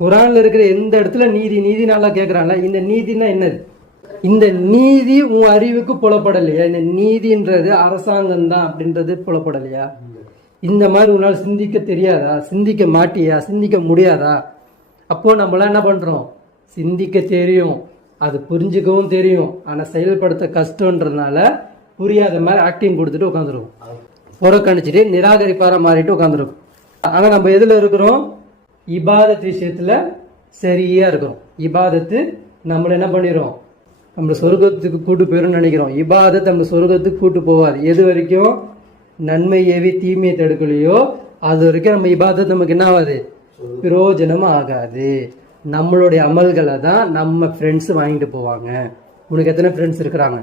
குரான்ல இருக்கிற எந்த இடத்துல நீதி நீதி நல்லா கேட்கறான்ல, இந்த நீதினா என்னது? இந்த நீதி உன் அறிவுக்கு புலப்படலையா? இந்த நீதின்றது அரசாங்கம் தான் அப்படின்றது புலப்படலையா? இந்த மாதிரி உன்னால் சிந்திக்க தெரியாதா? சிந்திக்க மாட்டியா? சிந்திக்க முடியாதா? அப்போ நம்மளாம் என்ன பண்றோம்? சிந்திக்க தெரியும், அது புரிஞ்சுக்கவும் தெரியும், ஆனா செயல்படுத்த கஷ்டம்ன்றதுனால புரியாத மாதிரி ஆக்டிங் கொடுத்துட்டு உட்காந்துருக்கும், புறக்கணிச்சுட்டு நிராகரிப்பார மாறிட்டு உட்காந்துருக்கும். ஆனா நம்ம எதுல இருக்கிறோம்? இபாதத் விஷயத்துல சரியா இருக்கிறோம். இபாதத்து நம்மள என்ன பண்ணிடும்? நம்ம சொர்க்கத்துக்கு கூட்டு போயிடும் நினைக்கிறோம். இபாதத் நம்ம சொர்க்கத்துக்கு கூட்டு போவாது. எது வரைக்கும் நன்மை ஏவி தீமையை தடுக்கலையோ அது வரைக்கும் நம்ம இபாதத் நமக்கு என்ன ஆகாது? பிரயோஜனம் ஆகாது. நம்மளுடைய அமல்களை தான் நம்ம ஃப்ரெண்ட்ஸ் வாங்கிட்டு போவாங்க. உனக்கு எத்தனை ஃப்ரெண்ட்ஸ் இருக்கிறாங்க?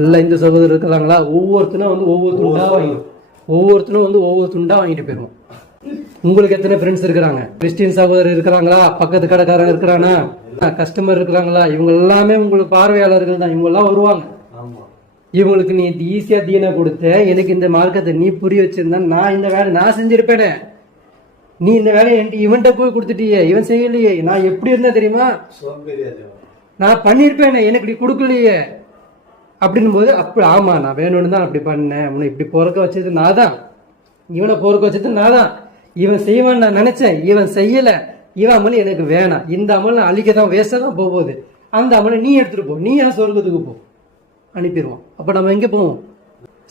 எல்லா இந்து சகோதரர் இருக்கிறாங்களா? ஒவ்வொருத்தனும் வந்து ஒவ்வொரு துண்டா வாங்கிட்டு போயிடுவோம். உங்களுக்கு எத்தனை ஃப்ரெண்ட்ஸ் இருக்கிறாங்க? கிறிஸ்டின் சகோதரர் இருக்கிறாங்களா? பக்கத்து கடைக்காரங்க இருக்கிறானா? கஸ்டமர் இருக்கிறாங்களா? இவங்க எல்லாமே உங்களுக்கு பார்வையாளர்கள் தான். இவங்க எல்லாம் வருவாங்க. இவங்களுக்கு நீ ஈஸியா தீனை கொடுத்த, எனக்கு இந்த மார்க்கத்தை நீ புரிய வச்சிருந்தா நான் இந்த வேலை நான் செஞ்சிருப்பேனே. நீ இந்த வேலையை இவன்கிட்ட போய் கொடுத்துட்டியே, இவன் செய்யலையே, நான் எப்படி இருந்தா தெரியுமா? நான் பண்ணிருப்பேனே, எனக்கு இப்படி கொடுக்கலையே அப்படின்னும் போது அப்படி ஆமா நான் வேணும்னு தான் அப்படி பண்ணேன், உன்னை இப்படி பொறுக்க வச்சது நான் தான், இவனை பொறுக்க வச்சது நான் தான், இவன் செய்வான் நான் நினைச்சேன், இவன் செய்யல, இவன் அமல் எனக்கு வேணாம், இந்த அமல் நான் அழிக்க தான் வேஸ்டா தான் போகுது, அந்த அமலை நீ எடுத்துட்டு போ, நீ ஏன் சொர்க்கத்துக்கு போ அனுப்பிடுவோம். அப்ப நம்ம எங்க போவோம்?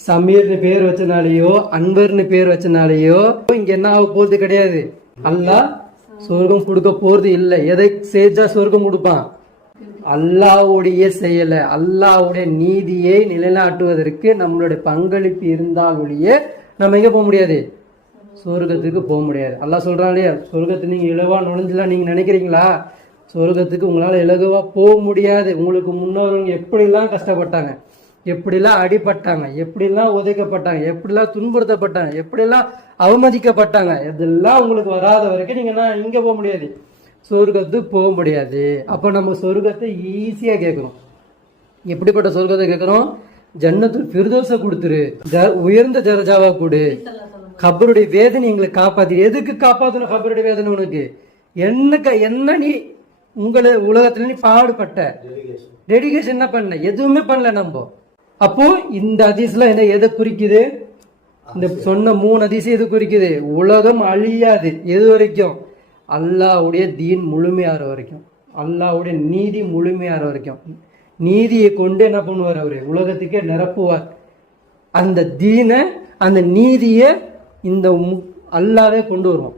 சமீர்னு பேர் வச்சனாலேயோ அன்வர்னு பேர் வச்சனாலேயோ இங்க என்ன ஆக போறது கிடையாது. அல்லாஹ் சொர்க்கம் கொடுக்க போறது இல்லை. எதை செஞ்சா சொர்க்கம் கொடுப்பான்? அல்லாஹ்வுடைய செயலை, அல்லாஹ்வுடைய நீதியை நிலைநாட்டுவதற்கு நம்மளுடைய பங்களிப்பு இருந்தால் ஒழிய நம்ம எங்க போக முடியாது? சொர்க்கத்துக்கு போக முடியாது. அல்லாஹ் சொல்றான் இல்லையா, சொர்க்கத்தை நீங்க இலவா நுழைஞ்சலாம் நீங்க நினைக்கிறீங்களா? சொர்க்கத்துக்கு உங்களால இலகுவா போக முடியாது. உங்களுக்கு முன்னோர்கள் எப்படிலாம் கஷ்டப்பட்டாங்க, எப்படிலாம் அடிபட்டாங்க, எப்படிலாம் உதைக்கப்பட்டாங்க, எப்படிலாம் துன்புறுத்தப்பட்டாங்க, எப்படிலாம் அவமதிக்கப்பட்டாங்க, இதெல்லாம் உங்களுக்கு வராத வரைக்கும் நீங்க இங்க போக முடியாது, சொர்க்கத்துக்கு போக முடியாது. அப்ப நம்ம சொர்க்கத்தை ஈஸியா கேட்கிறோம். எப்படிப்பட்ட சொர்க்கத்தை கேட்கிறோம்? ஜன்னத்துல் ஃபிர்தௌஸை கொடுத்துரு, உயர்ந்த தரஜாவா கொடு, கபருடைய வேதனை எங்களை காப்பாத்தி. எதுக்கு காப்பாத்தணும் கபருடைய வேதனை? உனக்கு என்ன நீ உங்களை உலகத்துல நீ பாடுபட்ட டெடிகேஷன் என்ன பண்ண? எதுவுமே பண்ணல நம்ம. அப்போ இந்த ஹதீஸ்ல என்ன எதை குறிக்குது? இந்த சொன்ன 3 ஹதீஸ் எது குறிக்குது? உலகம் அழியாது எது வரைக்கும்? அல்லாஹ்வுடைய தீன் முழுமையாற வரைக்கும், அல்லாஹ்வுடைய நீதி முழுமையாற வரைக்கும். நீதியை கொண்டு என்ன பண்ணுவார்? அவரு உலகத்துக்கே நிரப்புவார். அந்த தீனை, அந்த நீதியை இந்த அல்லாஹ்வே கொண்டு வருவோம்.